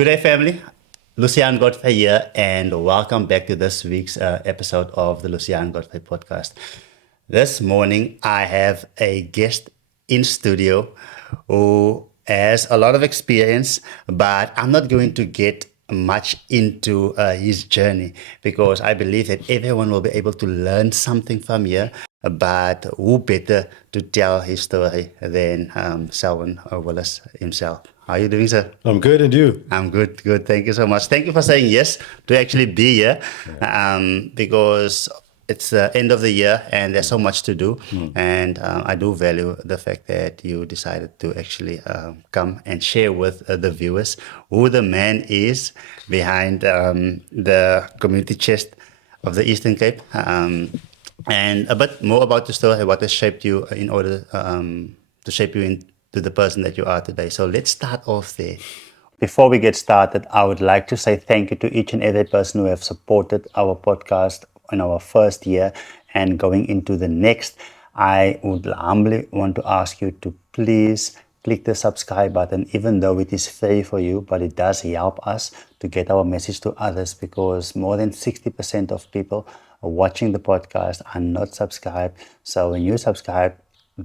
Good day, family. Lucian Godfrey here, and welcome back to this week's episode of the Lucian Godfrey podcast. This morning, I have a guest in studio who has a lot of experience, but I'm not going to get much into his journey because I believe that everyone will be able to learn something from here. But who better to tell his story than Selwyn Willis himself? How are you doing, sir? I'm good, and you? I'm good, good. Thank you so much. Thank you for saying yes to actually be here, because it's the end of the year and there's so much to do. And I do value the fact that you decided to actually come and share with the viewers who the man is behind the community chest of the Eastern Cape. And a bit more about the story, what has shaped you in order to shape you into the person that you are today. So let's start off there. Before we get started, I would like to say thank you to each and every person who have supported our podcast in our first year and going into the next. I would humbly want to ask you to please click the subscribe button, even though it is free for you, but it does help us to get our message to others, because more than 60% of people watching the podcast are not subscribed. So when you subscribe,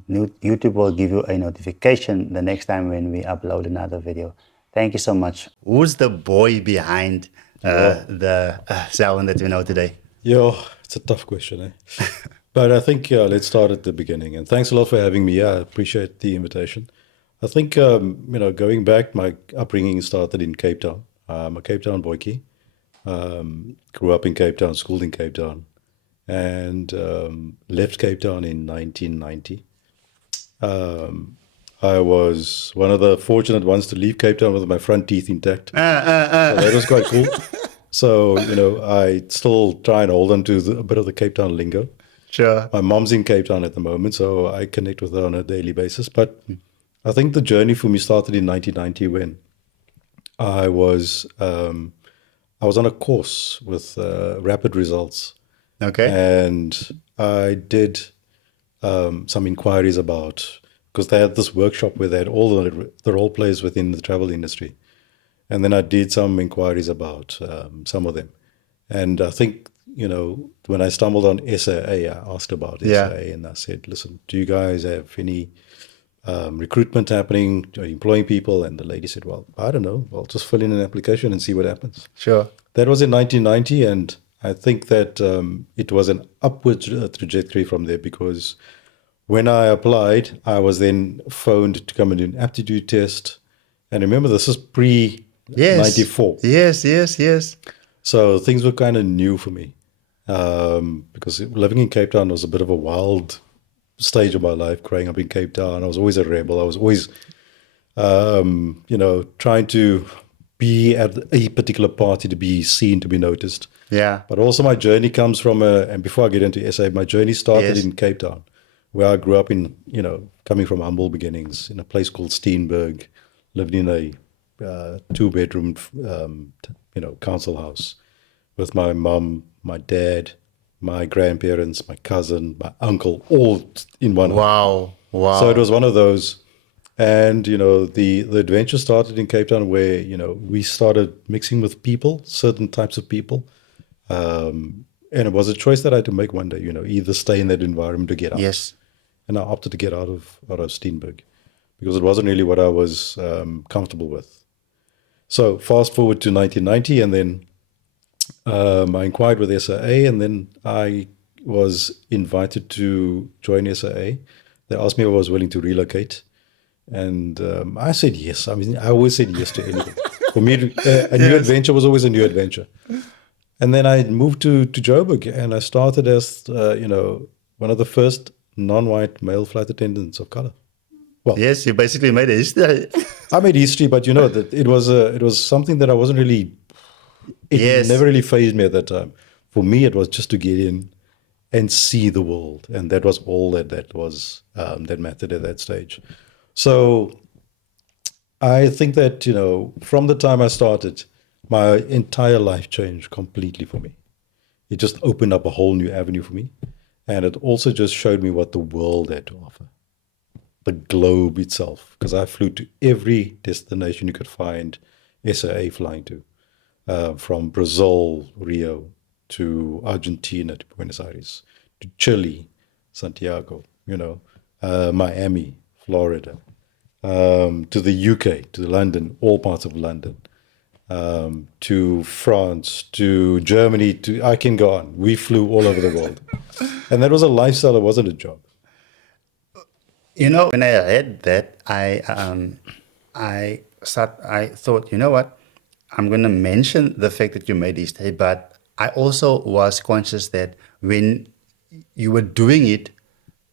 YouTube will give you a notification the next time when we upload another video. Thank you so much. Who's the boy behind the Selwyn that we know today? It's a tough question, eh? But I think let's start at the beginning. And thanks a lot for having me. I appreciate the invitation. I think, going back, my upbringing started in Cape Town. I'm a Cape Town boykie. Grew up in Cape Town, schooled in Cape Town, and left Cape Town in 1990. I was one of the fortunate ones to leave Cape Town with my front teeth intact. So that was quite cool. So, I still try and hold on to a bit of the Cape Town lingo. Sure. My mom's in Cape Town at the moment, so I connect with her on a daily basis. But I think the journey for me started in 1990 when I was on a course with Rapid Results. Okay. And I did some inquiries about, because they had this workshop where they had all the role players within the travel industry. And then I did some inquiries about some of them. And I think, when I stumbled on SAA, I asked about SAA and I said, listen, do you guys have any recruitment happening? Are you employing people? And the lady said, well, I don't know. I'll just fill in an application and see what happens. Sure. That was in 1990. And I think that it was an upward trajectory from there, because when I applied, I was then phoned to come and do an aptitude test. And remember, this is pre-94. Yes. So things were kind of new for me, because living in Cape Town was a bit of a wild stage of my life. Growing up in Cape Town, I was always a rebel. I was always, trying to be at a particular party, to be seen, to be noticed. Yeah. But also my journey comes from, and before I get into SA, my journey started in Cape Town, where I grew up in, coming from humble beginnings in a place called Steenberg, lived in a 2-bedroom, council house with my mum, my dad, my grandparents, my cousin, my uncle, all in one house. Wow. So it was one of those. And, the adventure started in Cape Town where, we started mixing with people, certain types of people. And it was a choice that I had to make one day, either stay in that environment or get out. Yes. And I opted to get out of Steenberg because it wasn't really what I was comfortable with. So fast forward to 1990, and then I inquired with SAA, and then I was invited to join SAA. They asked me if I was willing to relocate. And I said yes. I mean, I always said yes to anything. For me, a new adventure was always a new adventure. And then I moved to Joburg, and I started as, one of the first non-white male flight attendants of color. Well, yes, you basically made a history. I made history, but that it was something that I wasn't really. It never really fazed me at that time. For me, it was just to get in and see the world, and that was all that was that mattered at that stage. So I think that from the time I started, my entire life changed completely for me. It just opened up a whole new avenue for me, and it also just showed me what the world had to offer. The globe itself, because I flew to every destination you could find SAA flying to, from Brazil, Rio, to Argentina, to Buenos Aires, to Chile, Santiago, Miami, Florida, to the UK, to London, all parts of London, to France, to Germany, I can go on. We flew all over the world. And that was a lifestyle, it wasn't a job. When I read that, I thought, you know what, I'm going to mention the fact that you made history, but I also was conscious that when you were doing it,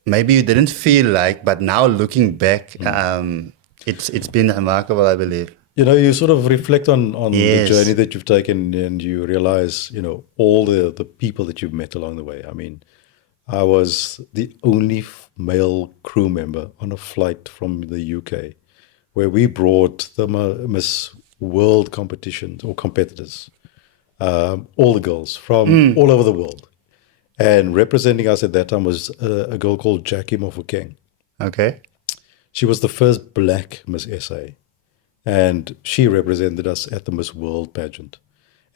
maybe you didn't feel like, but now looking back, it's been remarkable, I believe. You sort of reflect on Yes. the journey that you've taken, and you realize, all the people that you've met along the way. I mean, I was the only male crew member on a flight from the UK where we brought the Miss World competitions or competitors, all the girls from all over the world. And representing us at that time was a girl called Jackie Mofokeng. Okay. She was the first black Miss SA. And she represented us at the Miss World pageant.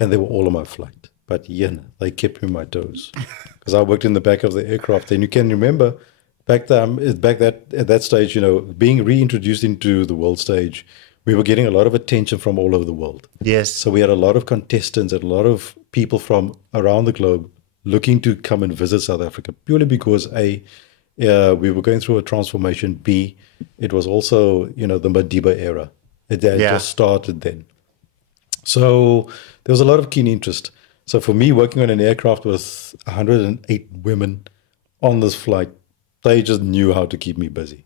And they were all on my flight. But they kept me on my toes. Because I worked in the back of the aircraft. And you can remember at that stage, being reintroduced into the world stage, we were getting a lot of attention from all over the world. Yes. So we had a lot of contestants and a lot of people from around the globe looking to come and visit South Africa, purely because we were going through a transformation. B, it was also, the Madiba era. It had just started then. So there was a lot of keen interest. So for me, working on an aircraft with 108 women on this flight, they just knew how to keep me busy.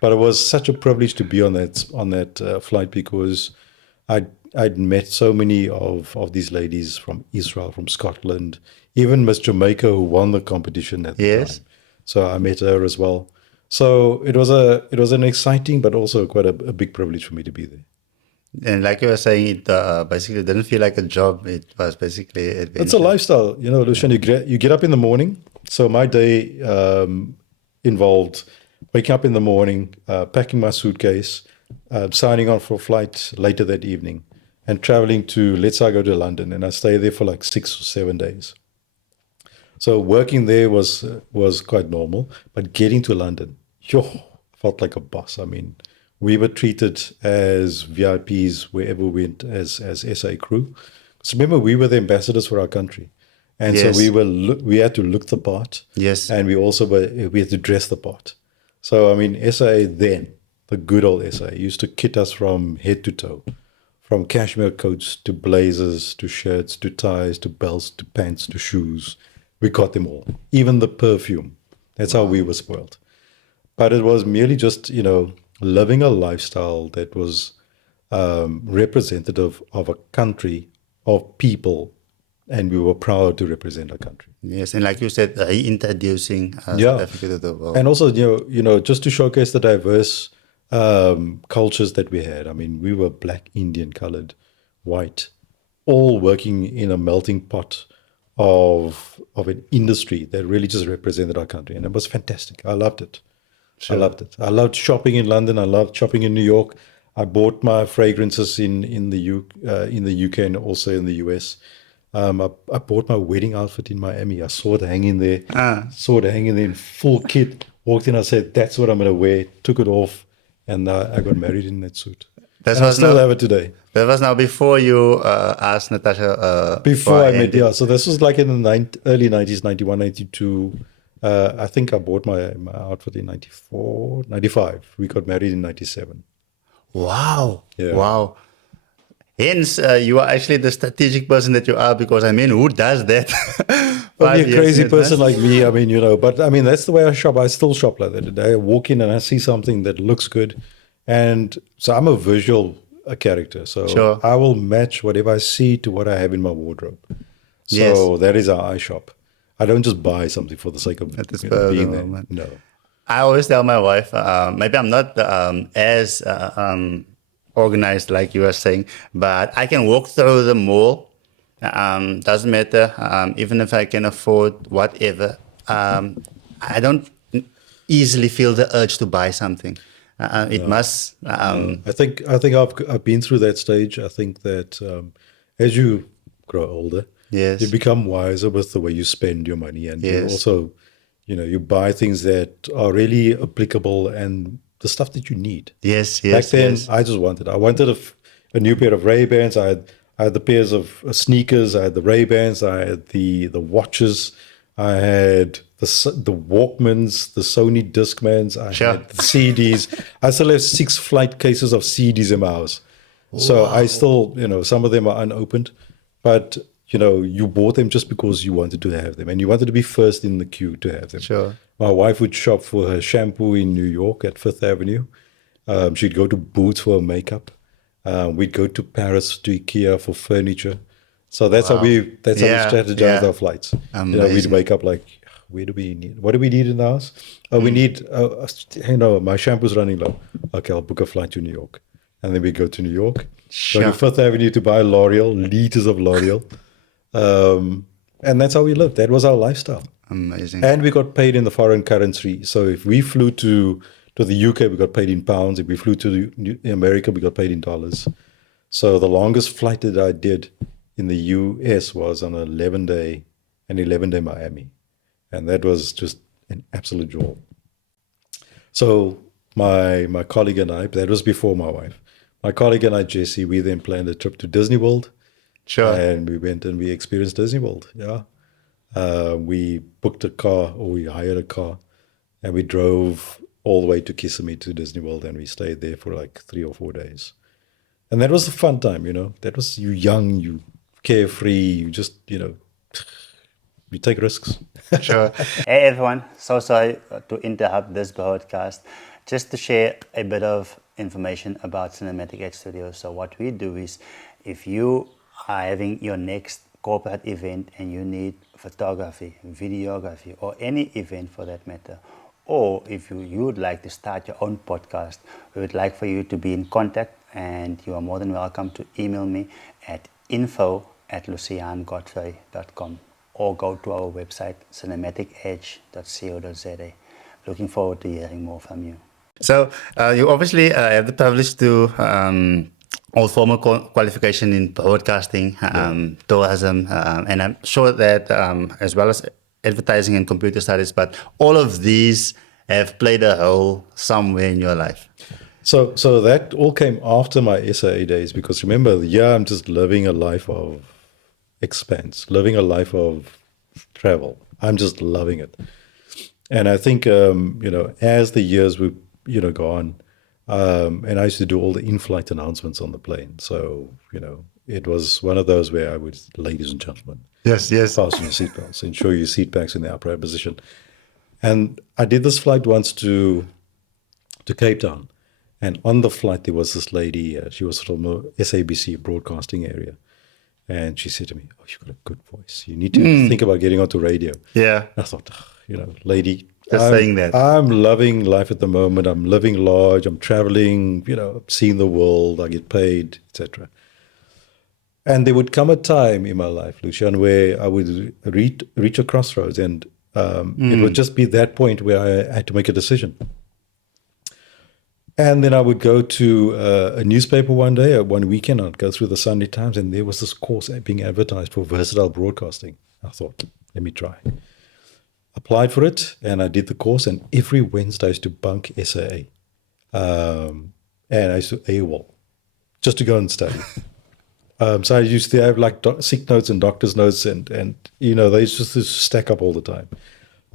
But it was such a privilege to be on that flight, because I'd met so many of these ladies from Israel, from Scotland, even Miss Jamaica, who won the competition at the time. So I met her as well. So it was an exciting, but also quite a big privilege for me to be there. And like you were saying, it basically didn't feel like a job. It was basically adventure. It's a lifestyle, Lucian. You get up in the morning. So my day involved waking up in the morning, packing my suitcase, signing on for a flight later that evening, and traveling to, let's say I go to London, and I stay there for like 6 or 7 days. So working there was quite normal, but getting to London, felt like a boss. I mean, we were treated as VIPs wherever we went as SA crew. So remember, we were the ambassadors for our country. And so we had to look the part. Yes. And we had to dress the part. So, I mean, SA then, the good old SA, used to kit us from head to toe, from cashmere coats to blazers to shirts to ties to belts to pants to shoes. We got them all, even the perfume. That's how we were spoiled. But it was merely just, living a lifestyle that was representative of a country, of people, and we were proud to represent our country. Yes, and like you said, reintroducing South Africa to the world. And also, just to showcase the diverse cultures that we had. I mean, we were black, Indian, colored, white, all working in a melting pot of an industry that really just represented our country. And it was fantastic. I loved it. Sure. I loved it. I loved shopping in London. I loved shopping in New York. I bought my fragrances in the UK and also in the US. I bought my wedding outfit in Miami. I saw it hanging there. Saw it hanging there in full kit. Walked in. I said, "That's what I'm going to wear." Took it off, and I got married in that suit. I still have it today. That was now before you asked Natasha. Before I met, So this was like in the early 90s, 91, 92. I think I bought my outfit in 94, 95. We got married in 97. Wow. Yeah. Wow. Hence, you are actually the strategic person that you are, because, I mean, who does that? Probably a crazy person like me. I mean, but I mean, that's the way I shop. I still shop like that. I walk in and I see something that looks good. And so I'm a visual character. So Sure. I will match whatever I see to what I have in my wardrobe. So that is how I shop. I don't just buy something for the sake of being there. Moment. No. I always tell my wife, maybe I'm not as organized like you were saying, but I can walk through the mall. Doesn't matter. Even if I can afford whatever, I don't easily feel the urge to buy something. It must. I think I've been through that stage. I think that as you grow older, Yes. you become wiser with the way you spend your money, and you Yes. also, you buy things that are really applicable and the stuff that you need. Yes. Back Yes. then, Yes. I wanted a new pair of Ray-Bans. I had the pairs of sneakers. I had the Ray-Bans. I had the watches. I had the Walkmans, the Sony Discmans. I Sure. had the CDs. I still have 6 flight cases of CDs in my house. So I still, some of them are unopened, but you bought them just because you wanted to have them and you wanted to be first in the queue to have them. Sure. My wife would shop for her shampoo in New York at Fifth Avenue. She'd go to Boots for her makeup. We'd go to Paris to IKEA for furniture. So that's how we strategized our flights. We'd wake up like, what do we need in the house? Oh, we need, my shampoo's running low. Okay, I'll book a flight to New York. And then we go to New York, go to Fifth Avenue to buy L'Oreal, liters of L'Oreal. And that's how we lived. That was our lifestyle. Amazing. And we got paid in the foreign currency. So if we flew to the UK, we got paid in pounds. If we flew to America, we got paid in dollars. So the longest flight that I did in the US was on an 11-day Miami. And that was just an absolute joy. So my colleague and I, that was before my wife, my colleague and I, Jesse, we then planned a trip to Disney World. Sure. And we went and we experienced Disney World. Yeah. We booked a car, or we hired a car, and we drove all the way to Kissimmee to Disney World, and we stayed there for like 3 or 4 days. And that was a fun time, That was you young, you carefree, you just, you take risks. Sure. Hey everyone, so sorry to interrupt this broadcast. Just to share a bit of information about Cinematic Edge Studios. So what we do is, if you are having your next corporate event and you need photography, videography, or any event for that matter, or if you would like to start your own podcast, we would like for you to be in contact, and you are more than welcome to email me at info@luciangodfrey.com or go to our website cinematicedge.co.za. Looking forward to hearing more from you. So you obviously have the privilege to hold formal qualification in broadcasting, tourism, and I'm sure that as well as advertising and computer studies, but all of these have played a role somewhere in your life. So that all came after my SAA days, because remember, I'm just living a life of expanse, living a life of travel. I'm just loving it. And I think, as the years would, go on, and I used to do all the in-flight announcements on the plane. So, it was one of those where I would, ladies and gentlemen, yes, fasten your seatbelts, ensure your seat back's in the upright position. And I did this flight once to Cape Town. And on the flight, there was this lady, she was from the SABC broadcasting area. And she said to me, "Oh, you've got a good voice. You need to think about getting onto radio." Yeah. I thought, lady, just saying that. I'm loving life at the moment. I'm living large. I'm traveling, seeing the world. I get paid, etc. And there would come a time in my life, Lucian, where I would reach a crossroads, and it would just be that point where I had to make a decision. And then I would go to a newspaper one day, one weekend, I'd go through the Sunday Times, and there was this course being advertised for versatile broadcasting. I thought, let me try. Applied for it, and I did the course, and every Wednesday I used to bunk SAA. And I used to AWOL, just to go and study. So I used to have like sick notes and doctor's notes, and they used to stack up all the time.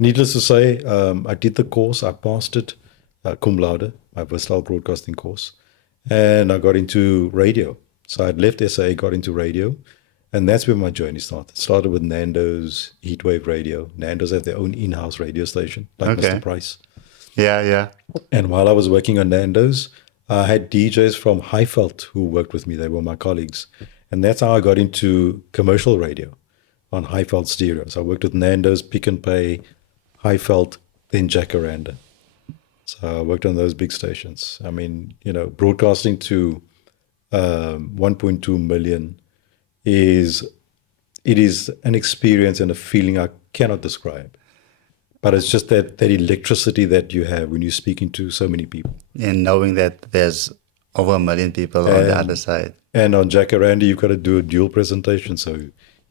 Needless to say, I did the course, I passed it, cum laude, my versatile broadcasting course, and I got into radio. So I'd left SAA, got into radio, and that's where my journey started. It started with Nando's Heatwave Radio. Nando's have their own in-house radio station, like Mr. Price. Yeah. And while I was working on Nando's, I had DJs from Heartfelt who worked with me. They were my colleagues. And that's how I got into commercial radio on Heartfelt stereo. So I worked with Nando's, Pick and Pay, Heartfelt, then Jacaranda. So I worked on those big stations. I mean, broadcasting to 1.2 million it is an experience and a feeling I cannot describe. But it's just that electricity that you have when you're speaking to so many people. And knowing that there's over 1 million people on the other side. And on Jacaranda, you've got to do a dual presentation. So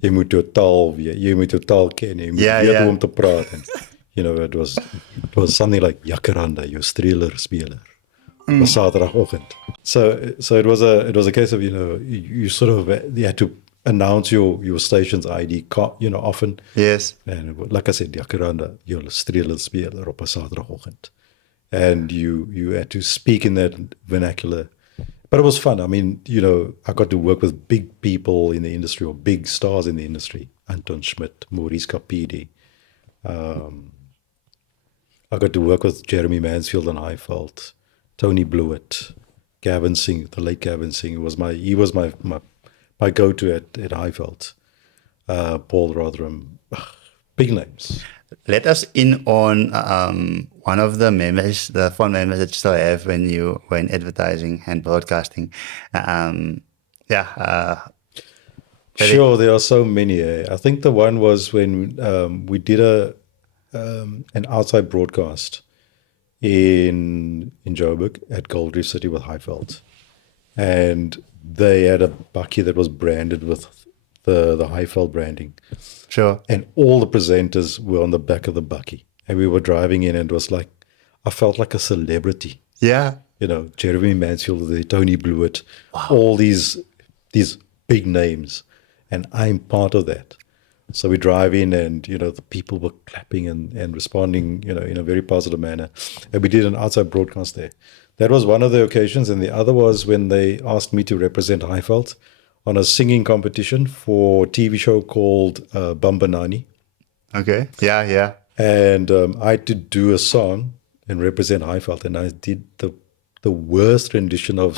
jy moet jou taal weet, jy moet jou taal ken, jy moet weet hoe om te praat. And, it was something like Jacaranda, jou streelerspeler, op Saterdagoggend. So it was a case of, you sort of, you had to announce your station's ID, often. Yes. And like I said, Jacaranda, jou streelerspeler op Saterdagoggend. And you had to speak in that vernacular. But it was fun. I mean, I got to work with big people in the industry, or big stars in the industry. Anton Schmidt, Maurice Capidi. I got to work with Jeremy Mansfield and Heartfelt, Tony Blewett, Gavin Singh, the late Gavin Singh. He was my go-to at Heartfelt. Paul Rotherham, big names. Let us in on one of the memories, the fun memories that you still have when you were in advertising and broadcasting. Sure, there are so many. I think the one was when we did an outside broadcast in Joburg at Gold Reef City with Heartfelt, and they had a bakkie that was branded with the Heartfelt branding. Sure. And all the presenters were on the back of the bakkie. And we were driving in, and it was like, I felt like a celebrity. Yeah. Jeremy Mansfield, Tony Blewett, all these big names. And I'm part of that. So we drive in, and, the people were clapping and responding, in a very positive manner. And we did an outside broadcast there. That was one of the occasions. And the other was when they asked me to represent Heartfelt on a singing competition for a TV show called Bambanani. Okay. Yeah. And I had to do a song and represent Heartfelt, and I did the worst rendition of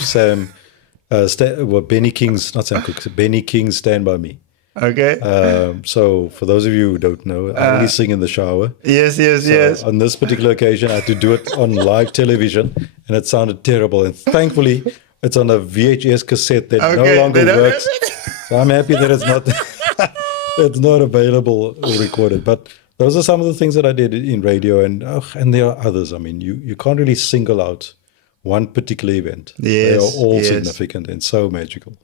Benny King's, not Sam Cooke, Benny King's Stand By Me. Okay. So for those of you who don't know, I only sing in the shower. Yes. On this particular occasion, I had to do it on live television, and it sounded terrible. And thankfully, it's on a VHS cassette that no longer works. So I'm happy that it's not available or recorded. But those are some of the things that I did in radio, and there are others. I mean, you can't really single out one particular event. Yes, they are all significant and so magical.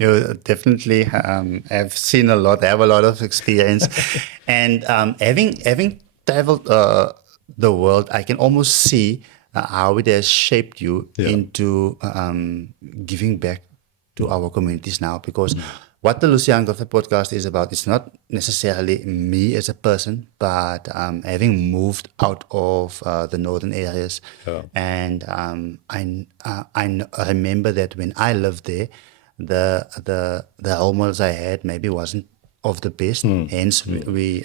You definitely have seen a lot, have a lot of experience. And having traveled the world, I can almost see how it has shaped you into giving back to our communities now. Because what the Lucian Doctor podcast is about, it's not necessarily me as a person, but having moved out of the northern areas. And I remember that when I lived there, the role models I had maybe wasn't of the best. Hence, we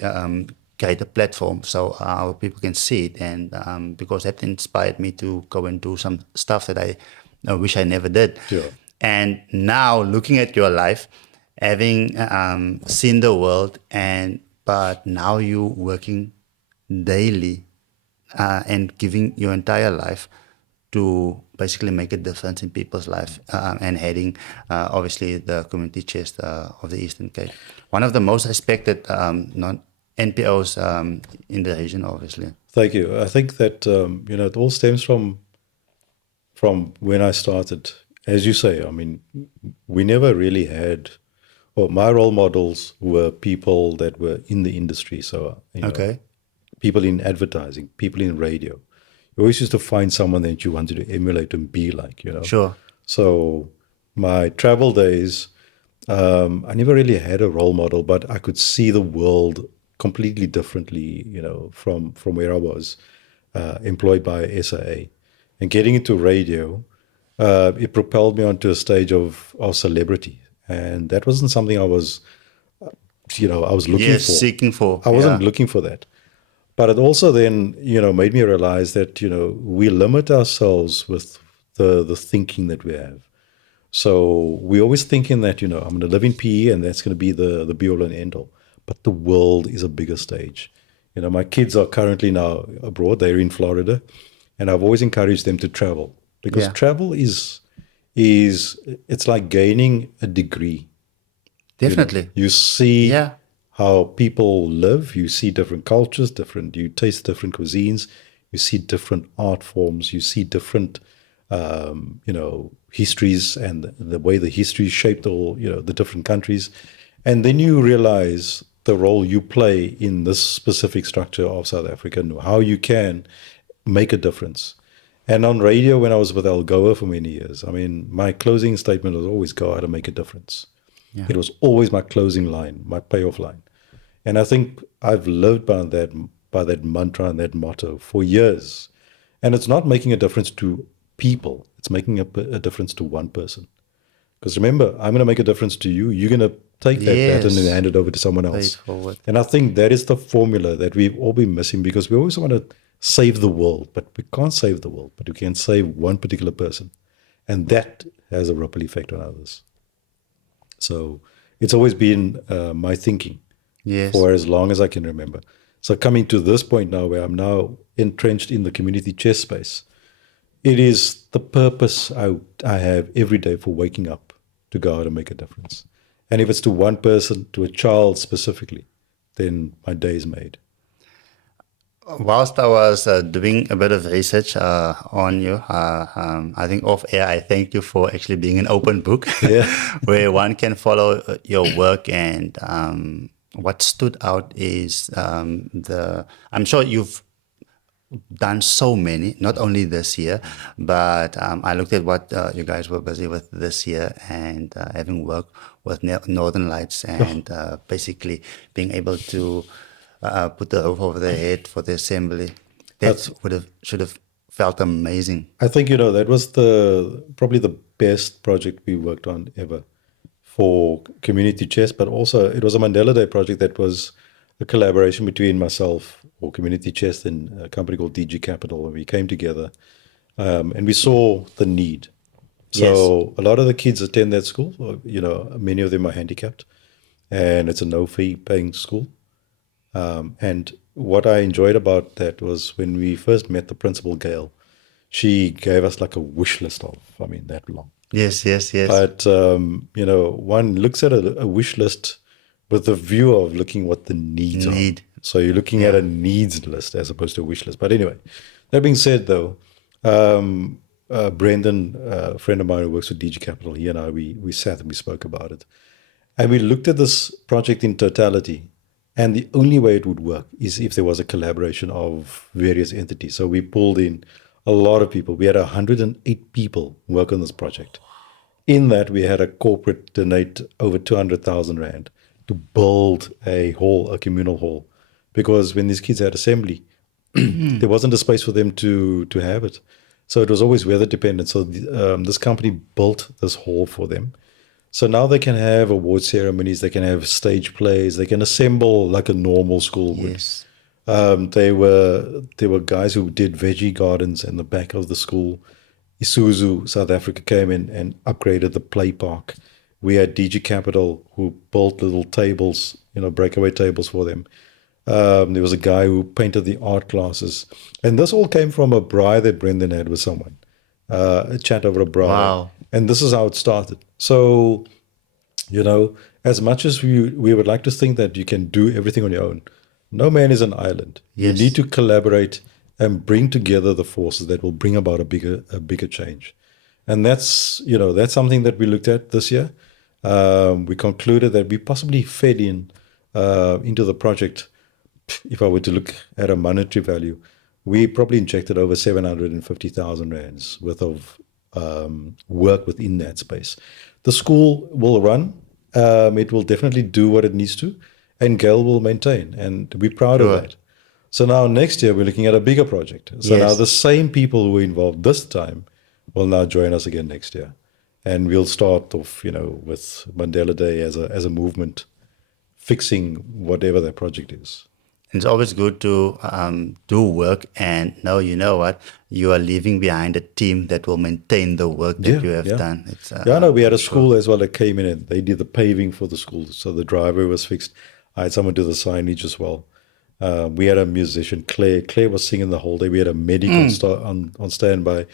create a platform so our people can see it, and because that inspired me to go and do some stuff that I wish I never did. And now looking at your life, having seen the world, but now you working daily and giving your entire life to basically make a difference in people's life, and heading obviously the community chest of the Eastern Cape, one of the most respected NPOs in the region, obviously. Thank you. I think that it all stems from when I started. As you say, I mean, we never really had. Well, my role models were people that were in the industry. So people in advertising, people in radio. You always used to find someone that you wanted to emulate and be like, Sure. So my travel days, I never really had a role model, but I could see the world completely differently, from where I was employed by SAA. And getting into radio, it propelled me onto a stage of celebrity. And that wasn't something I was, I was looking for. Seeking for. I wasn't looking for that. But it also then, made me realize that, we limit ourselves with the thinking that we have. So we're always thinking that, I'm going to live in PE and that's going to be the be-all and end-all. But the world is a bigger stage. My kids are currently now abroad. They're in Florida. And I've always encouraged them to travel. Because travel is it's like gaining a degree. Definitely. You see how people live. You see different cultures, you taste different cuisines, you see different art forms, you see different, histories and the way the history shaped all, the different countries. And then you realize the role you play in this specific structure of South Africa and how you can make a difference. And on radio, when I was with Algoa for many years, I mean, my closing statement was always go out and make a difference. Yeah. It was always my closing line, my payoff line. And I think I've lived by that mantra and that motto for years. And it's not making a difference to people, it's making a difference to one person. Because remember, I'm going to make a difference to you. You're going to take that baton and hand it over to someone else. Forward. And I think that is the formula that we've all been missing, because we always want to save the world, but we can't save the world, but we can save one particular person. And that has a ripple effect on others. So it's always been my thinking for as long as I can remember. So coming to this point now where I'm now entrenched in the community chess space, it is the purpose I have every day for waking up to go out and make a difference. And if it's to one person, to a child specifically, then my day is made. Whilst I was doing a bit of research on you, I think off air, I thank you for actually being an open book where one can follow your work. And what stood out is I'm sure you've done so many, not only this year, but I looked at what you guys were busy with this year, and having worked with Northern Lights and basically being able to put the roof over their head for the assembly. That should have felt amazing. I think, that was probably the best project we worked on ever for community chess, but also it was a Mandela Day project that was a collaboration between myself or Community Chess and a company called DG Capital, and we came together and we saw the need. So a lot of the kids attend that school. Many of them are handicapped, and it's a no-fee paying school. And what I enjoyed about that was when we first met the principal, Gail, she gave us like a wish list of, that long. Yes. But, one looks at a wish list with the view of looking what the needs are. So you're looking at a needs list as opposed to a wish list. But anyway, that being said, though, Brendan, a friend of mine who works with DG Capital, he and I, we sat and we spoke about it. And we looked at this project in totality. And the only way it would work is if there was a collaboration of various entities. So we pulled in a lot of people. We had 108 people work on this project. In that, we had a corporate donate over 200,000 Rand to build a communal hall. Because when these kids had assembly, there wasn't a space for them to have it. So it was always weather dependent. So this company built this hall for them. So now they can have award ceremonies, they can have stage plays, they can assemble like a normal school would. Yes. There were guys who did veggie gardens in the back of the school. Isuzu, South Africa, came in and upgraded the play park. We had DG Capital who built little tables, breakaway tables for them. There was a guy who painted the art classes. And this all came from a braai that Brendan had with someone, a chat over a braai. Wow. And this is how it started. So, as much as we would like to think that you can do everything on your own, no man is an island. Yes. You need to collaborate and bring together the forces that will bring about a bigger change. And that's something that we looked at this year. We concluded that we possibly fed into the project. If I were to look at a monetary value, we probably injected over 750,000 rands worth of work within that space. The school will run. It will definitely do what it needs to, and Gail will maintain. And we're proud of that. So now next year, we're looking at a bigger project. So now the same people who were involved this time will now join us again next year. And we'll start off, with Mandela Day as a movement, fixing whatever that project is. It's always good to do work and know, what, you are leaving behind a team that will maintain the work that you have done. It's, we had a school as well that came in and they did the paving for the school. So the driveway was fixed. I had someone do the signage as well. We had a musician, Claire. Claire was singing the whole day. We had a medic on standby.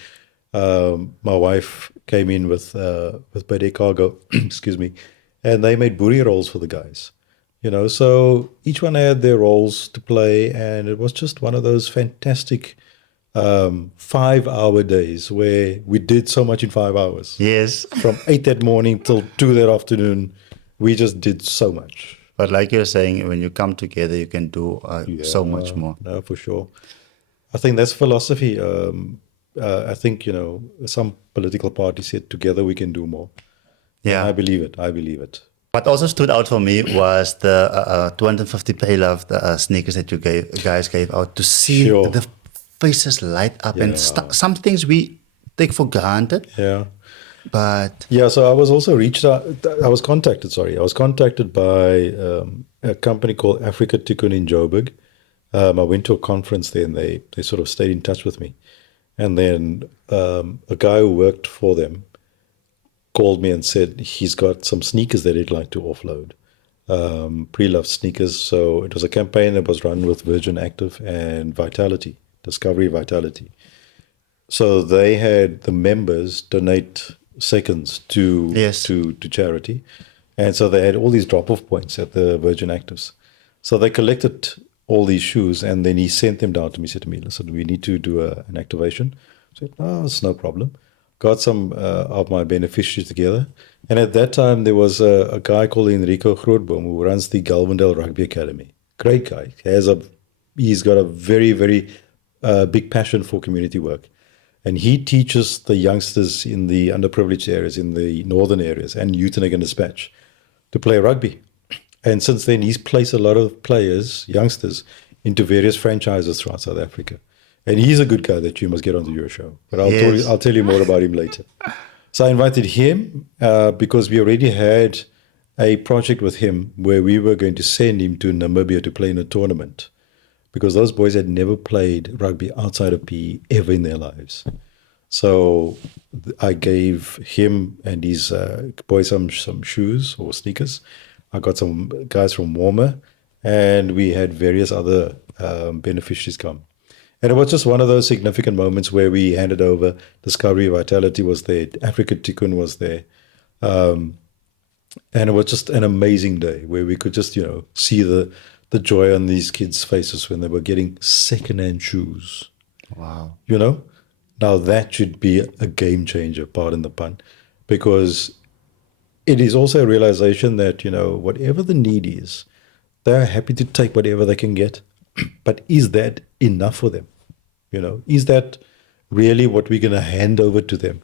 My wife came in with Bede Cargo, excuse me, and they made boerie rolls for the guys. So each one had their roles to play, and it was just one of those fantastic 5-hour days where we did so much in 5 hours. Yes. From 8 that morning till 2 that afternoon, we just did so much. But like you're saying, when you come together, you can do so much more. No, for sure. I think that's philosophy. I think, some political parties said together we can do more. Yeah. And I believe it. I believe it. What also stood out for me was the 250 Payloved sneakers that you guys gave out, to see Sure. the faces light up, and some things we take for granted. Yeah. But Yeah, so I was also I was contacted by a company called Africa Tikkun in Joburg. I went to a conference there, and they sort of stayed in touch with me. And then a guy who worked for them called me and said he's got some sneakers that he'd like to offload, pre-loved sneakers. So it was a campaign that was run with Virgin Active and Discovery Vitality. So they had the members donate seconds to charity. And so they had all these drop-off points at the Virgin Actives. So they collected all these shoes, and then he sent them down to me. He said to me, listen, we need to do an activation. I said, no, it's no problem. Got some of my beneficiaries together. And at that time, there was a guy called Enrico Grootboom who runs the Galvendale Rugby Academy. Great guy. He's got a very, very big passion for community work. And he teaches the youngsters in the underprivileged areas, in the northern areas, and Utenagan Dispatch to play rugby. And since then, he's placed a lot of youngsters, into various franchises throughout South Africa. And he's a good guy that you must get onto your show. But I'll tell you more about him later. So I invited him because we already had a project with him where we were going to send him to Namibia to play in a tournament, because those boys had never played rugby outside of PE ever in their lives. So I gave him and his boys some shoes or sneakers. I got some guys from Warmer, and we had various other beneficiaries come. And it was just one of those significant moments where we handed over. Discovery Vitality was there. Africa Tikkun was there. And it was just an amazing day where we could just, see the joy on these kids' faces when they were getting second-hand shoes. Wow. Now that should be a game changer, pardon the pun, because it is also a realization that, whatever the need is, they're happy to take whatever they can get. But is that enough for them? Is that really what we're going to hand over to them?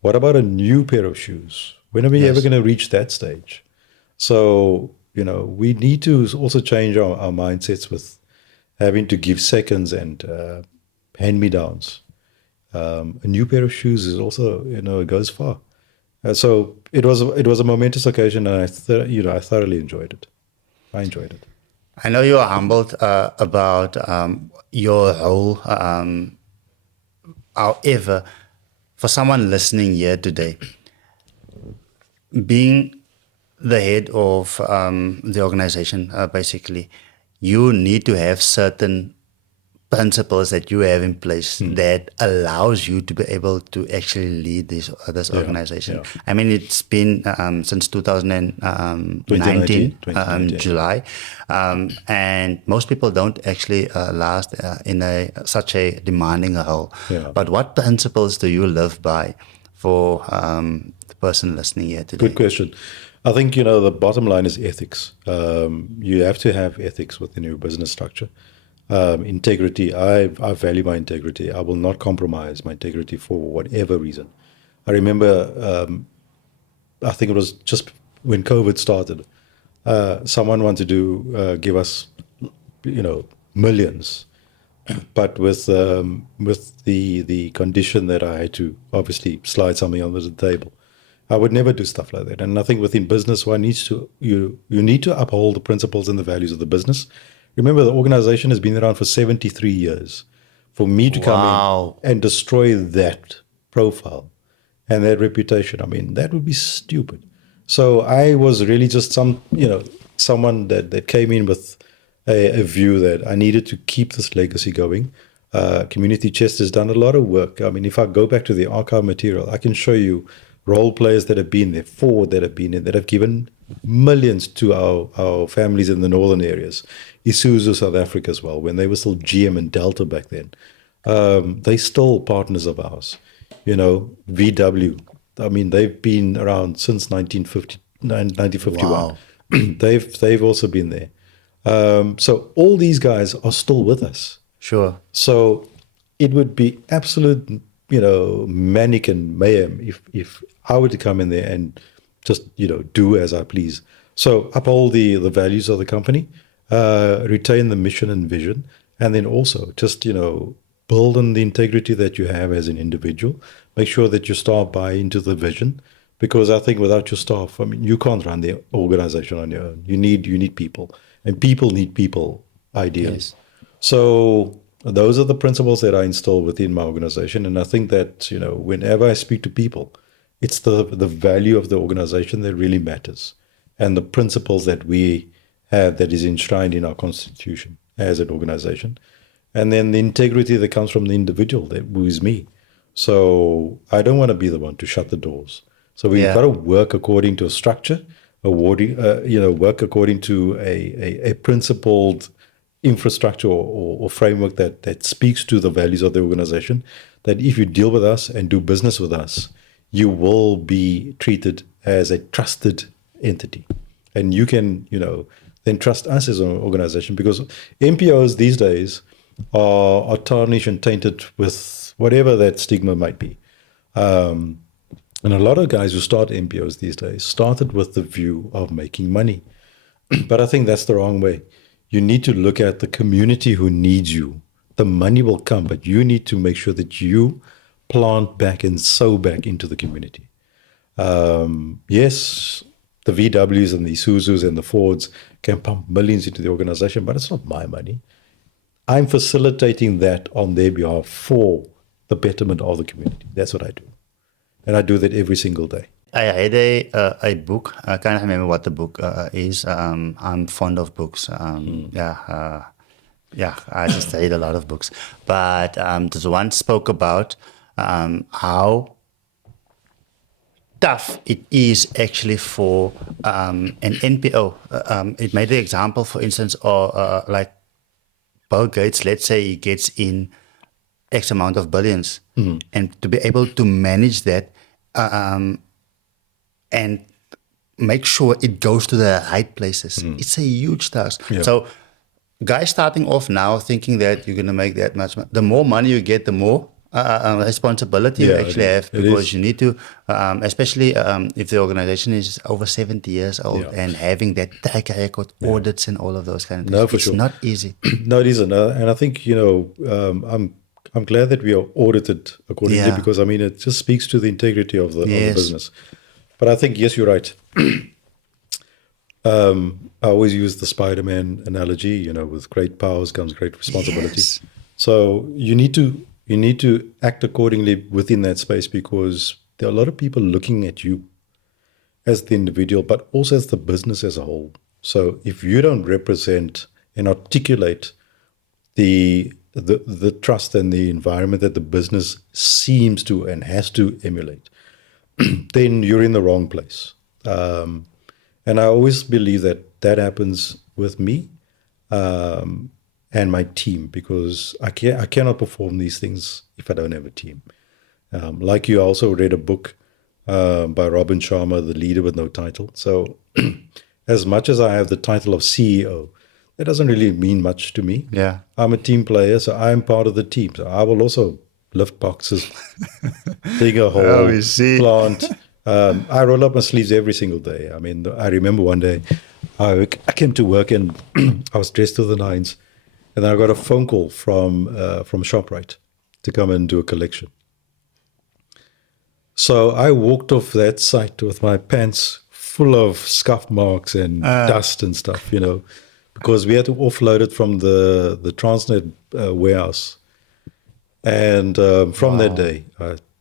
What about a new pair of shoes? When are we ever going to reach that stage? So, we need to also change our mindsets with having to give seconds and hand-me-downs. A new pair of shoes is also, it goes far. So it was a momentous occasion, and I thoroughly enjoyed it. I enjoyed it. I know you are humbled about your role. However, for someone listening here today, being the head of the organization, basically, you need to have certain principles that you have in place that allows you to be able to actually lead this organization. Yeah. I mean, it's been since 2019, July, and most people don't actually last in such a demanding role. Yeah. But what principles do you live by for the person listening here today? Good question. I think, the bottom line is ethics. You have to have ethics within your business structure. Integrity. I value my integrity. I will not compromise my integrity for whatever reason. I remember, I think it was just when COVID started, someone wanted to give us, millions, but with the condition that I had to obviously slide something under the table. I would never do stuff like that. And I think within business, one needs to you need to uphold the principles and the values of the business. Remember, the organization has been around for 73 years. For me to come in and destroy that profile and that reputation, that would be stupid. So I was really just someone that came in with a view that I needed to keep this legacy going. Community Chest has done a lot of work. If I go back to the archive material, I can show you role players that have been there, forward that have been in, that have given millions to our families in the northern areas. Isuzu South Africa as well, when they were still GM and Delta back then. They still partners of ours. VW. I mean, they've been around since 1951. Wow. They've also been there. So all these guys are still with us. Sure. So it would be absolute, manic and mayhem if I were to come in there and just, do as I please. So uphold the values of the company, retain the mission and vision, and then also just, build on the integrity that you have as an individual. Make sure that your staff buy into the vision, because I think without your staff, I mean, you can't run the organization on your own. You need people, and people need people, ideally. Yes. So those are the principles that I install within my organization. And I think that, whenever I speak to people, it's the value of the organization that really matters, and the principles that we have that is enshrined in our constitution as an organization. And then the integrity that comes from the individual, who is me. So I don't want to be the one to shut the doors. So we've got to work according to a structure, work according to a principled infrastructure or framework that speaks to the values of the organization, that if you deal with us and do business with us, you will be treated as a trusted entity. And you can, then trust us as an organization, because NPOs these days are tarnished and tainted with whatever that stigma might be. And a lot of guys who start NPOs these days started with the view of making money. But I think that's the wrong way. You need to look at the community who needs you. The money will come, but you need to make sure that you plant back and sow back into the community. Yes, the VWs and the Isuzus and the Fords can pump millions into the organization, but it's not my money. I'm facilitating that on their behalf for the betterment of the community. That's what I do. And I do that every single day. I read a book. I can't remember what the book is. I'm fond of books. I just read a lot of books. But this one spoke about how tough it is actually for an NPO. It made the example, for instance, of like Bill Gates. Let's say he gets in X amount of billions, and to be able to manage that and make sure it goes to the right places. It's a huge task. Yeah. So guys starting off now thinking that you're going to make that much money, the more money you get, the more responsibility you actually have, because you need to, especially if the organization is over 70 years old and having that track record, audits and all of those kind of things. It's not easy. No, it isn't. And I think, I'm glad that we are audited accordingly, because, I mean, it just speaks to the integrity of the business. But I think, yes, you're right. I always use the Spider-Man analogy, with great powers comes great responsibility. Yes. So you need to act accordingly within that space, because there are a lot of people looking at you as the individual, but also as the business as a whole. So if you don't represent and articulate the trust and the environment that the business seems to and has to emulate, then you're in the wrong place. And I always believe that happens with me and my team, because I cannot perform these things if I don't have a team. Like you, also read a book by Robin Sharma, The Leader with No Title. So as much as I have the title of CEO, that doesn't really mean much to me. Yeah, I'm a team player, so I'm part of the team. So I will also lift boxes, dig a hole, plant. I roll up my sleeves every single day. I mean, I remember one day I came to work and I was dressed to the nines, and then I got a phone call from ShopRite to come and do a collection. So I walked off that site with my pants full of scuff marks and dust and stuff, because we had to offload it from the Transnet warehouse. And from that day,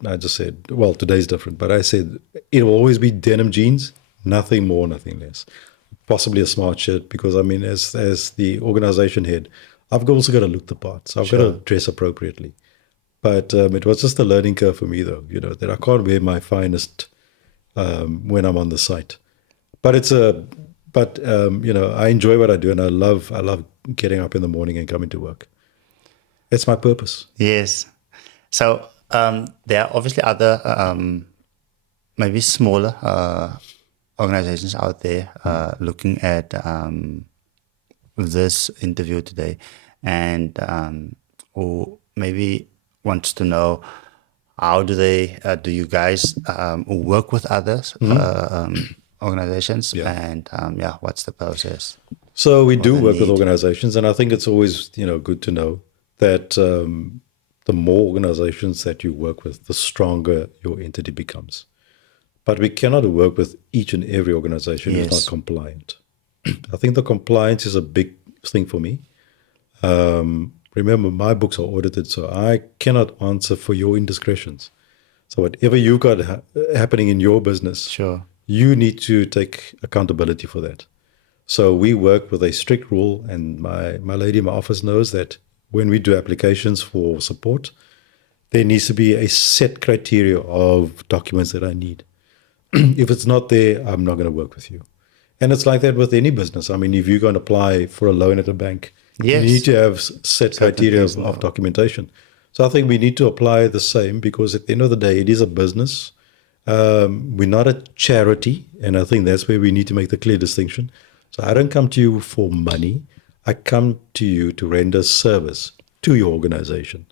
I just said, well, today's different, but I said it will always be denim jeans, nothing more, nothing less. Possibly a smart shirt, because, I mean, as the organization head, I've also got to look the part. So I've got to dress appropriately. But it was just a learning curve for me, though, that I can't wear my finest when I'm on the site. But I enjoy what I do, and I love getting up in the morning and coming to work. It's my purpose. Yes. So there are obviously other maybe smaller organizations out there looking at this interview today, and who maybe wants to know how do you guys work with others organizations, and what's the process? So we do the work with need. organizations, and I think it's always good to know that the more organizations that you work with, the stronger your entity becomes. But we cannot work with each and every organization who's not Yes. compliant. I think the compliance is a big thing for me. Remember, my books are audited, so I cannot answer for your indiscretions. So whatever you got happening in your business, Sure. you need to take accountability for that. So we work with a strict rule, and my lady in my office knows that when we do applications for support, there needs to be a set criteria of documents that I need. If it's not there, I'm not going to work with you. And it's like that with any business. I mean, if you're going to apply for a loan at a bank, Yes. you need to have set criteria things of documentation. So I think we need to apply the same, because at the end of the day, it is a business. We're not a charity, and I think that's where we need to make the clear distinction. So I don't come to you for money. I come to you to render service to your organization.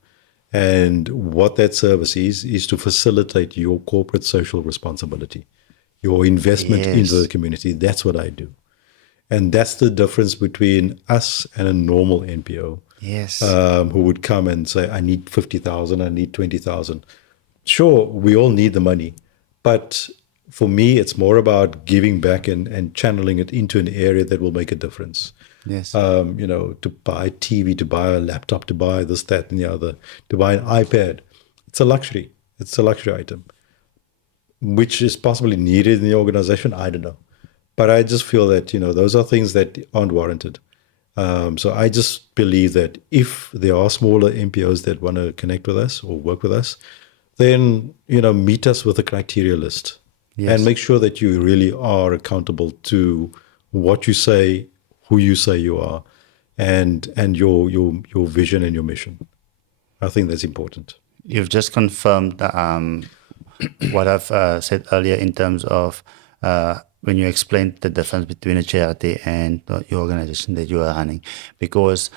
And what that service is to facilitate your corporate social responsibility, your investment into the community. That's what I do. And that's the difference between us and a normal NPO. Yes. Who would come and say, I need 50,000, I need 20,000. Sure, we all need the money. But for me, it's more about giving back and channeling it into an area that will make a difference. Yes. To buy TV, to buy a laptop, to buy this, that, and the other, to buy an iPad. It's a luxury. It's a luxury item, which is possibly needed in the organization. I don't know. But I just feel that, those are things that aren't warranted. So I just believe that if there are smaller NPOs that want to connect with us or work with us, then, meet us with a criteria list. Yes. And make sure that you really are accountable to what you say, who you say you are, and your vision and your mission. I think that's important. You've just confirmed what I've said earlier in terms of when you explained the difference between a charity and your organization that you are running. Because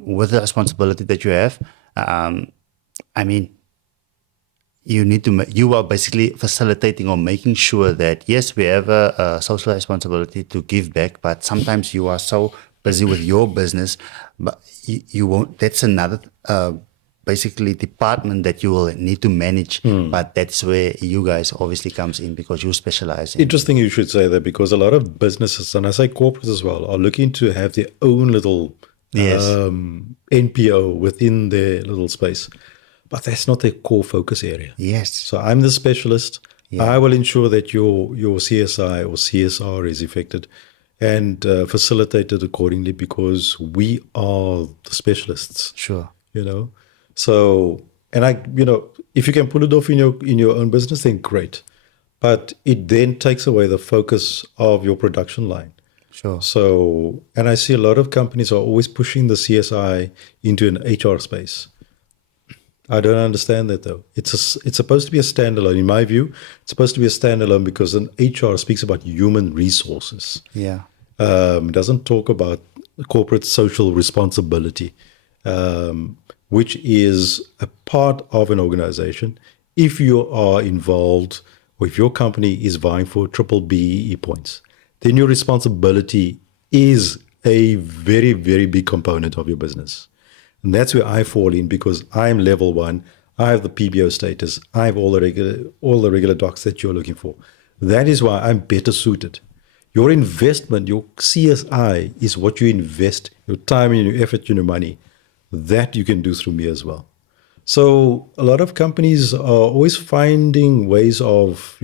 with the responsibility that you have, you are basically facilitating or making sure that, yes, we have a social responsibility to give back, but sometimes you are so busy with your business, but you won't, that's another basically department that you will need to manage. But that's where you guys obviously comes in, because you specialize in. Interesting you should say that, because a lot of businesses, and I say corporates as well, are looking to have their own little NPO within their little space. But that's not their core focus area. Yes. So I'm the specialist. Yeah. I will ensure that your CSI or CSR is effected and facilitated accordingly, because we are the specialists. Sure. So, and if you can pull it off in your own business, then great. But it then takes away the focus of your production line. Sure. So, and I see a lot of companies are always pushing the CSI into an HR space. I don't understand that, though. It's supposed to be a standalone. In my view, it's supposed to be a standalone, because an HR speaks about human resources. Yeah. It doesn't talk about corporate social responsibility, which is a part of an organization. If you are involved, or if your company is vying for triple BEE points, then your responsibility is a very, very big component of your business. And that's where I fall in, because I'm level 1. I have the PBO status. I have all the regular docs that you're looking for. That is why I'm better suited. Your investment, your CSI, is what you invest, your time and your effort and your money. That you can do through me as well. So a lot of companies are always finding ways of,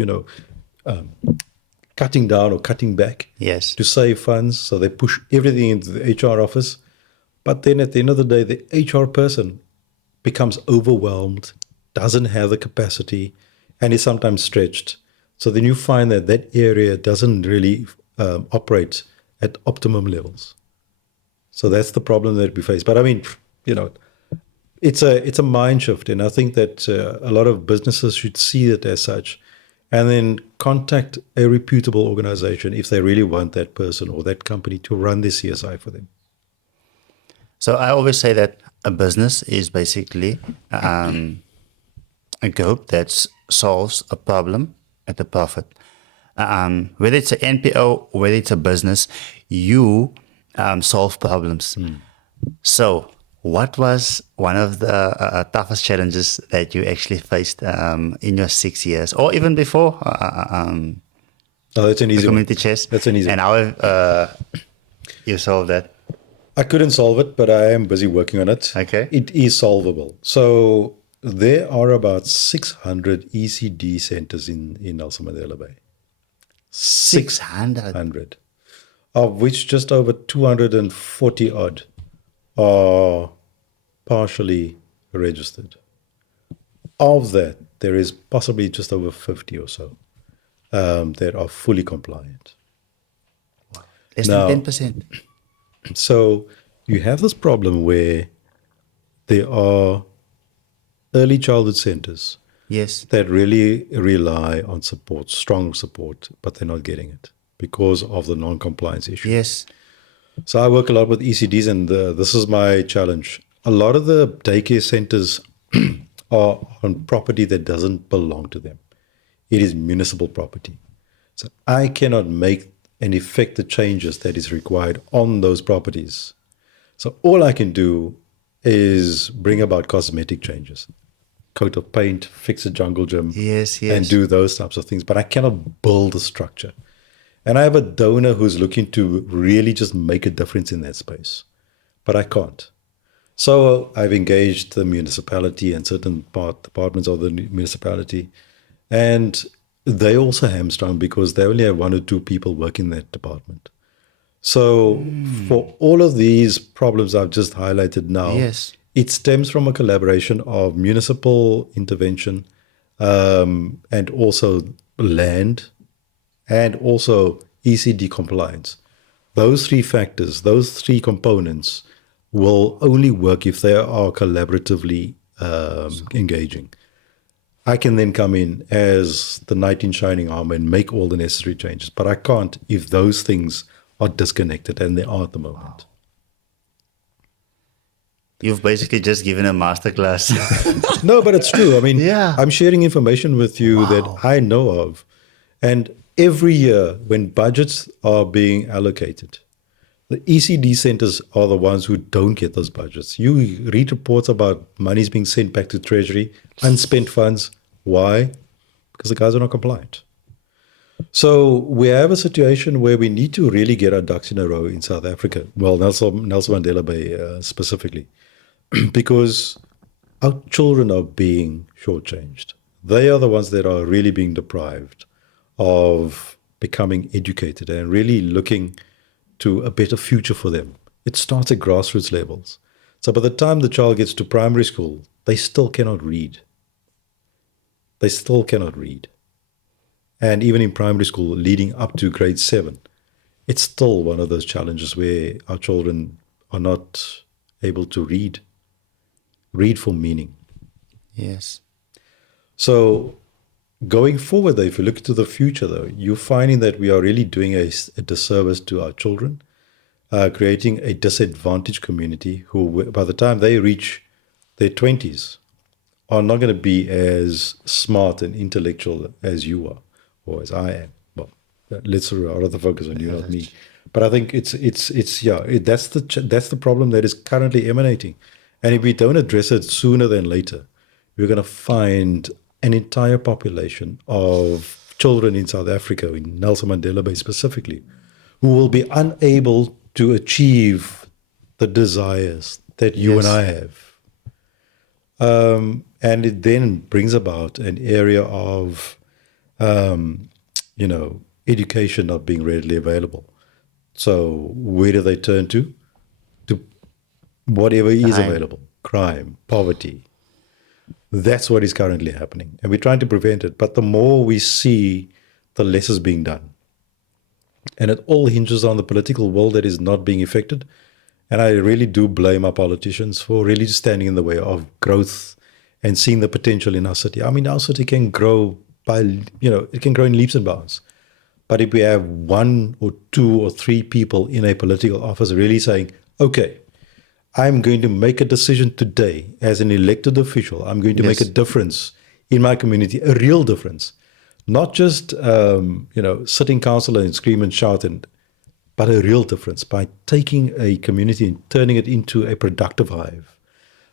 cutting down or cutting back. Yes. To save funds. So they push everything into the HR office. But then at the end of the day, the HR person becomes overwhelmed, doesn't have the capacity, and is sometimes stretched. So then you find that that area doesn't really operate at optimum levels. So that's the problem that we face. But I mean, you know, it's a mind shift, and I think that a lot of businesses should see it as such, and then contact a reputable organization if they really want that person or that company to run the CSI for them. So I always say that a business is basically a group that solves a problem at a profit. Whether it's an NPO, whether it's a business, you solve problems. So what was one of the toughest challenges that you actually faced in your 6 years, or even before Oh, that's an the easy one. community chess? That's an easy And one. how you solved that? I couldn't solve it, but I am busy working on it. Okay. It is solvable. So there are about 600 ECD centers in Nelson Mandela Bay. 600. 600, of which just over 240 odd are partially registered. Of that, there is possibly just over 50 or so that are fully compliant. Less Now- than 10%. So you have this problem where there are early childhood centers Yes. that really rely on support, strong support, but they're not getting it because of the non-compliance issue. Yes. So I work a lot with ECDs, and this is my challenge. A lot of the daycare centers are on property that doesn't belong to them. It is municipal property. So I cannot make and effect the changes that is required on those properties. So all I can do is bring about cosmetic changes. Coat of paint, fix a jungle gym, Yes, yes. and do those types of things. But I cannot build a structure. And I have a donor who's looking to really just make a difference in that space. But I can't. So I've engaged the municipality and certain departments of the municipality. And they also hamstrung because they only have 1 or 2 people working in that department. So for all of these problems I've just highlighted now, Yes. it stems from a collaboration of municipal intervention and also land and also ECD compliance. Those 3 factors, those 3 components will only work if they are collaboratively engaging. I can then come in as the knight in shining armor and make all the necessary changes, but I can't if those things are disconnected, and they are at the moment. You've basically just given a masterclass. No, but it's true. I mean, Yeah. I'm sharing information with you that I know of. And every year when budgets are being allocated, the ECD centers are the ones who don't get those budgets. You read reports about monies being sent back to Treasury, unspent funds. Why? Because the guys are not compliant. So we have a situation where we need to really get our ducks in a row in South Africa. Well, Nelson Mandela Bay specifically, because our children are being shortchanged. They are the ones that are really being deprived of becoming educated and really looking to a better future for them. It starts at grassroots levels. So by the time the child gets to primary school, they still cannot read. They still cannot read. And even in primary school, leading up to grade 7, it's still one of those challenges where our children are not able to read for meaning. Yes. So going forward, though, if you look to the future, though, you're finding that we are really doing a disservice to our children, creating a disadvantaged community who, by the time they reach their 20s, are not going to be as smart and intellectual as you are or as I am. Well, let's rather focus on you, not me. But I think that's the problem that is currently emanating. And if we don't address it sooner than later, we're going to find an entire population of children in South Africa, in Nelson Mandela Bay specifically, who will be unable to achieve the desires that you and I have. And it then brings about an area of, education not being readily available. So where do they turn to? To whatever is available. Crime, poverty. That's what is currently happening. And we're trying to prevent it. But the more we see the less is being done. And it all hinges on the political will that is not being affected. And I really do blame our politicians for really just standing in the way of growth and seeing the potential in our city. I mean, our city can grow it can grow in leaps and bounds. But if we have 1 or 2 or 3 people in a political office really saying, okay, I'm going to make a decision today as an elected official, I'm going to make a difference in my community, a real difference. Not just, sitting council and scream and shout, but a real difference by taking a community and turning it into a productive hive.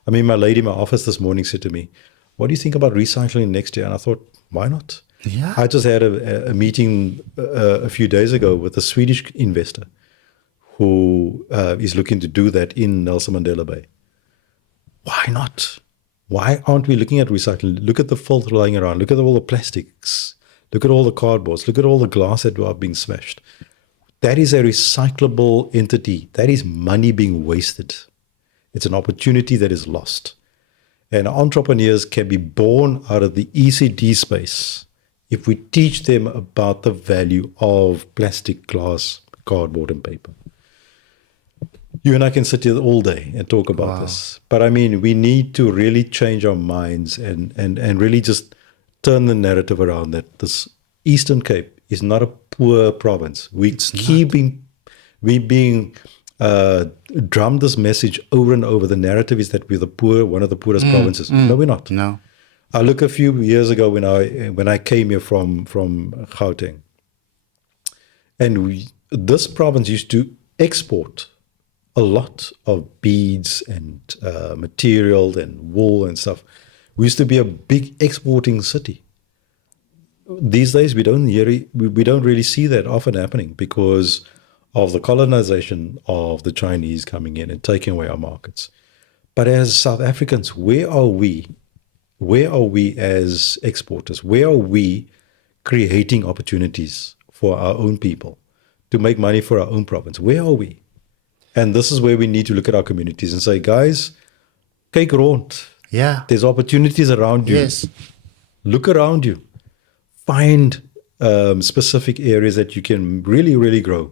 I mean, my lady in my office this morning said to me, what do you think about recycling next year? And I thought, why not? Yeah. I just had a meeting a few days ago with a Swedish investor who is looking to do that in Nelson Mandela Bay. Why not? Why aren't we looking at recycling? Look at the filth lying around. Look at all the plastics. Look at all the cardboards. Look at all the glass that are being smashed. That is a recyclable entity. That is money being wasted. It's an opportunity that is lost. And entrepreneurs can be born out of the ECD space if we teach them about the value of plastic, glass, cardboard, and paper. You and I can sit here all day and talk about this. But I mean, we need to really change our minds and really just turn the narrative around that this Eastern Cape is not a poor province. We being drummed this message over and over. The narrative is that we're one of the poorest provinces. No, we're not. No. I look a few years ago when I came here from Gauteng, and this province used to export a lot of beads and material and wool and stuff. We used to be a big exporting city. These days, we don't really see that often happening because of the colonization of the Chinese coming in and taking away our markets. But as South Africans, where are we? Where are we as exporters? Where are we creating opportunities for our own people to make money for our own province? Where are we? And this is where we need to look at our communities and say, guys, kyk rond. Yeah. There's opportunities around you. Yes. Look around you. Find specific areas that you can really, really grow.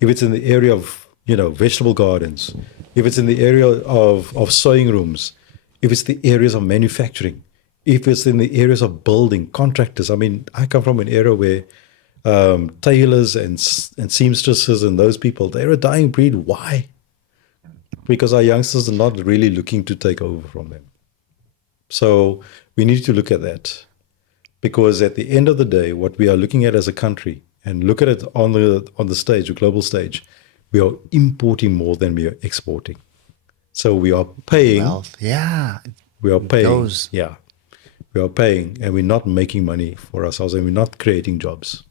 If it's in the area of, vegetable gardens, if it's in the area of sewing rooms, if it's the areas of manufacturing, if it's in the areas of building, contractors. I mean, I come from an area where tailors and seamstresses and those people, they're a dying breed. Why? Because our youngsters are not really looking to take over from them. So we need to look at that. Because at the end of the day, what we are looking at as a country, and look at it on the stage, the global stage, we are importing more than we are exporting. So we are paying. Wealth. Yeah. We are paying. Those. Yeah. We are paying, and we're not making money for ourselves, and we're not creating jobs.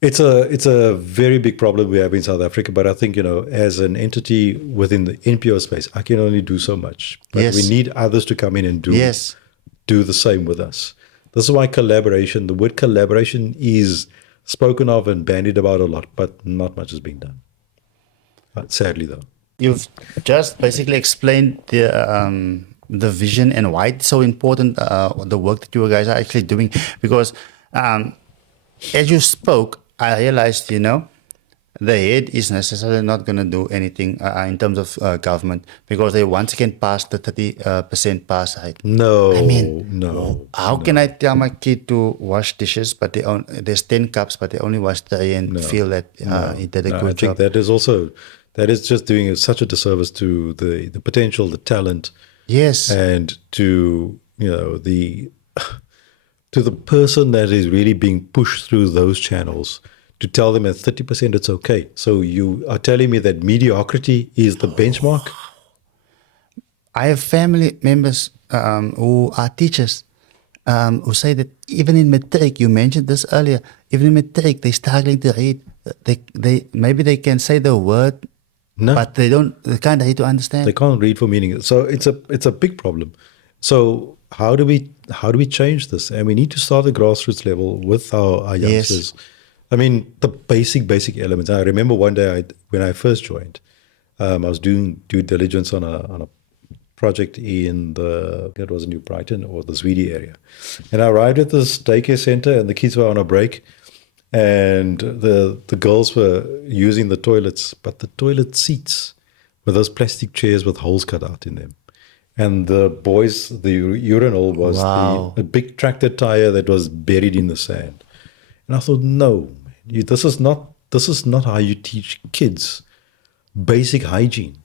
It's a very big problem we have in South Africa, but I think, as an entity within the NPO space, I can only do so much. But we need others to come in and do the same with us. This is why collaboration, the word collaboration is spoken of and bandied about a lot, but not much is being done. Sadly, though. You've just basically explained the vision and why it's so important, the work that you guys are actually doing. Because as you spoke, I realized, the head is necessarily not going to do anything in terms of government because they once again passed the 30% pass rate. No, I mean, no. How can I tell my kid to wash dishes, but there's 10 cups, but they only wash 3 and feel that he did a good job? I think that is just doing such a disservice to the potential, the talent. Yes. And to, to the person that is really being pushed through those channels to tell them at 30% it's okay. So you are telling me that mediocrity is the benchmark? I have family members who are teachers who say that even in matric, you mentioned this earlier, even in matric, they're struggling to read. Maybe they can say the word, but they can't read to understand. They can't read for meaning. So it's a big problem. So how do we change this? And we need to start at the grassroots level with our youngsters. Yes. I mean, the basic elements. I remember one day when I first joined, I was doing due diligence on a project in it was New Brighton or the Zwede area. And I arrived at this daycare center and the kids were on a break and the girls were using the toilets, but the toilet seats were those plastic chairs with holes cut out in them. And the boys, the urinal was Wow. a big tractor tire that was buried in the sand. And I thought, no, this is not how you teach kids basic hygiene.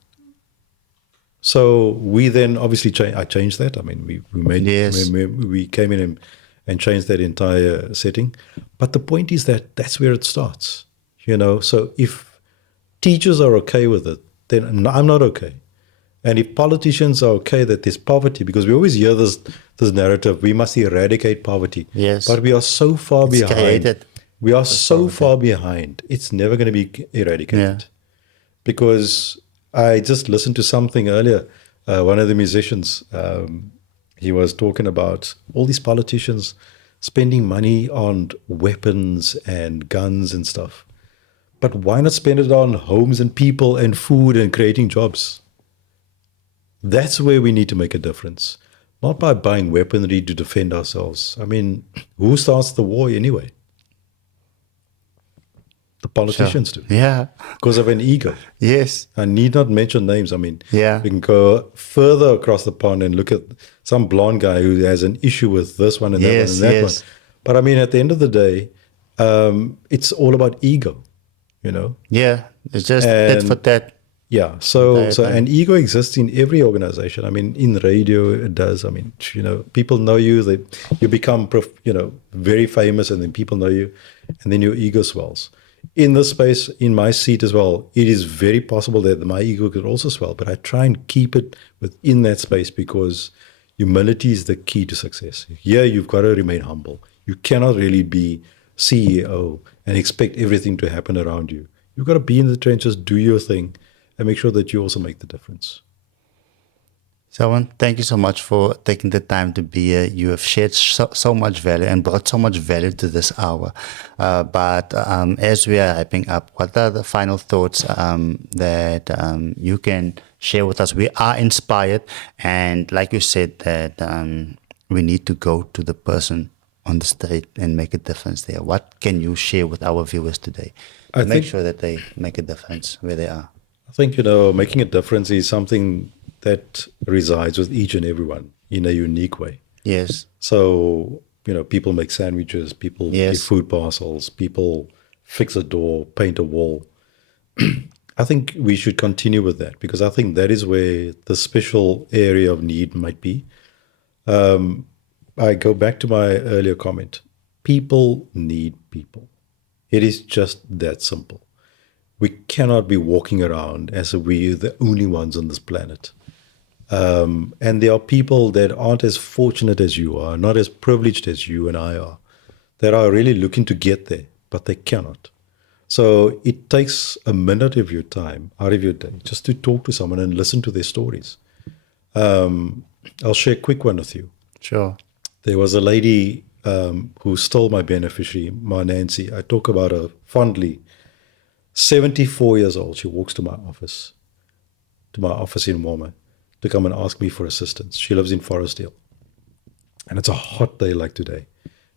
So we then obviously I changed that. I mean, we came in and changed that entire setting. But the point is that that's where it starts, So if teachers are okay with it, then I'm not okay. And if politicians are okay that there's poverty, because we always hear this narrative, we must eradicate poverty. Yes. But we are so far behind. Created. We are so far behind. It's never going to be eradicated. Yeah. Because I just listened to something earlier. One of the musicians, he was talking about all these politicians spending money on weapons and guns and stuff. But why not spend it on homes and people and food and creating jobs? That's where we need to make a difference. Not by buying weaponry to defend ourselves. I mean, who starts the war anyway? The politicians do. Yeah. Because of an ego. Yes. I need not mention names. I mean, Yeah. we can go further across the pond and look at some blonde guy who has an issue with this one and that one and that one. But I mean, at the end of the day, it's all about ego, Yeah. It's just tit for tat. Yeah. So an ego exists in every organization. I mean, in radio, it does. I mean, people know you. You become, very famous, and then people know you, and then your ego swells. In this space, in my seat as well, it is very possible that my ego could also swell, but I try and keep it within that space because humility is the key to success. Here, you've got to remain humble. You cannot really be CEO and expect everything to happen around you. You've got to be in the trenches, do your thing, and make sure that you also make the difference. Selwyn, thank you so much for taking the time to be here. You have shared so much value and brought so much value to this hour. But as we are wrapping up, what are the final thoughts that you can share with us? We are inspired, and like you said, that we need to go to the person on the street and make a difference there. What can you share with our viewers today to make sure that they make a difference where they are? I think, making a difference is something that resides with each and everyone in a unique way. Yes. So, people make sandwiches, people give food parcels, people fix a door, paint a wall. I think we should continue with that because I think that is where the special area of need might be. I go back to my earlier comment. People need people. It is just that simple. We cannot be walking around as if we're the only ones on this planet. And there are people that aren't as fortunate as you are, not as privileged as you and I are, that are really looking to get there, but they cannot. So it takes a minute of your time out of your day just to talk to someone and listen to their stories. I'll share a quick one with you. Sure. There was a lady who stole my beneficiary, my Nancy. I talk about her fondly. 74 years old. She walks to my office in Warmer, to come and ask me for assistance. She lives in Forestdale. And it's a hot day like today.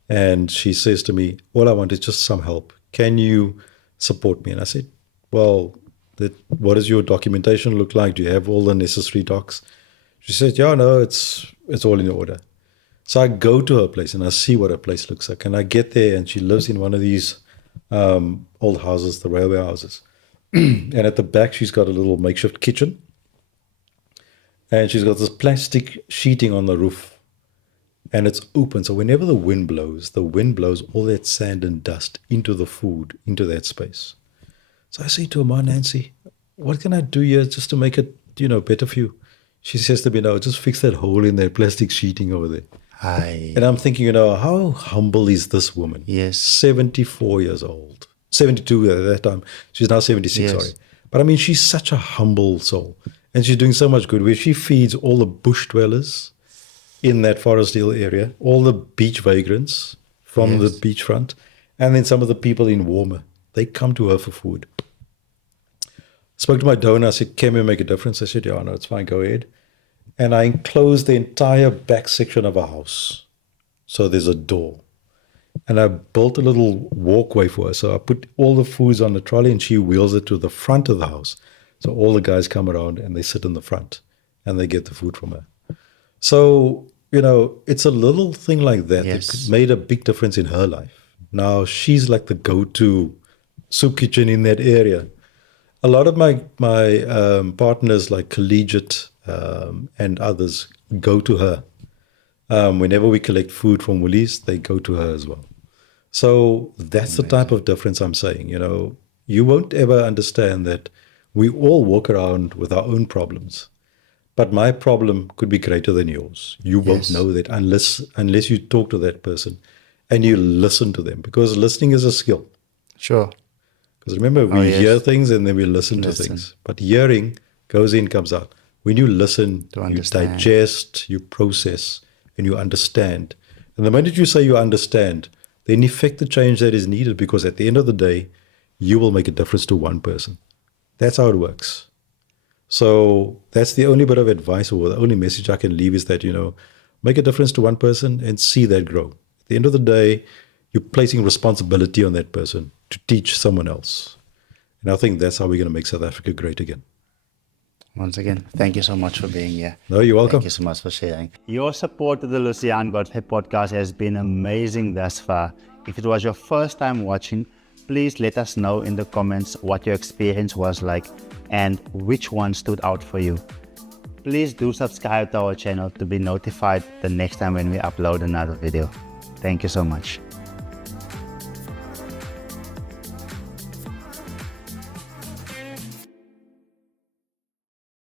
And she says to me, all I want is just some help. Can you support me? And I said, well, what does your documentation look like? Do you have all the necessary docs? She said, yeah, no, it's all in order. So I go to her place and I see what her place looks like. And I get there and she lives in one of these old houses, the railway houses. And at the back, she's got a little makeshift kitchen. And she's got this plastic sheeting on the roof. And it's open. So whenever the wind blows all that sand and dust into the food, into that space. So I say to her, Ma, Nancy, what can I do here just to make it, better for you? She says to me, no, just fix that hole in that plastic sheeting over there. Hi. And I'm thinking, how humble is this woman? Yes. 74 years old. 72 at that time. She's now 76, sorry. But I mean, she's such a humble soul. And she's doing so much good where she feeds all the bush dwellers in that Forestdale area, all the beach vagrants from the beachfront, and then some of the people in Warmer. They come to her for food. Spoke to my donor. I said, can we make a difference? I said, yeah, no, it's fine. Go ahead. and I enclosed the entire back section of a house. So there's a door. And I built a little walkway for her. So I put all the foods on the trolley and she wheels it to the front of the house. So all the guys come around and they sit in the front and they get the food from her. So, it's a little thing like that that made a big difference in her life. Now she's like the go-to soup kitchen in that area. A lot of my partners, like Collegiate and others, go to her. Whenever we collect food from Woolies, they go to her as well. So that's the type of difference I'm saying. You won't ever understand that we all walk around with our own problems. But my problem could be greater than yours. You won't know that unless you talk to that person and you listen to them, because listening is a skill. Sure. Because remember, we hear things and then we listen to things. But hearing goes in, comes out. When you listen, you digest, you process, and you understand. And the moment you say you understand, then effect the change that is needed, because at the end of the day, you will make a difference to one person. That's how it works. So that's the only bit of advice, or the only message I can leave is that, make a difference to one person and see that grow. At the end of the day, you're placing responsibility on that person to teach someone else. And I think that's how we're going to make South Africa great again. Once again, thank you so much for being here. No, you're welcome. Thank you so much for sharing. Your support to the Lucian Godfrey podcast has been amazing thus far. If it was your first time watching, please let us know in the comments what your experience was like and which one stood out for you. Please do subscribe to our channel to be notified the next time when we upload another video. Thank you so much.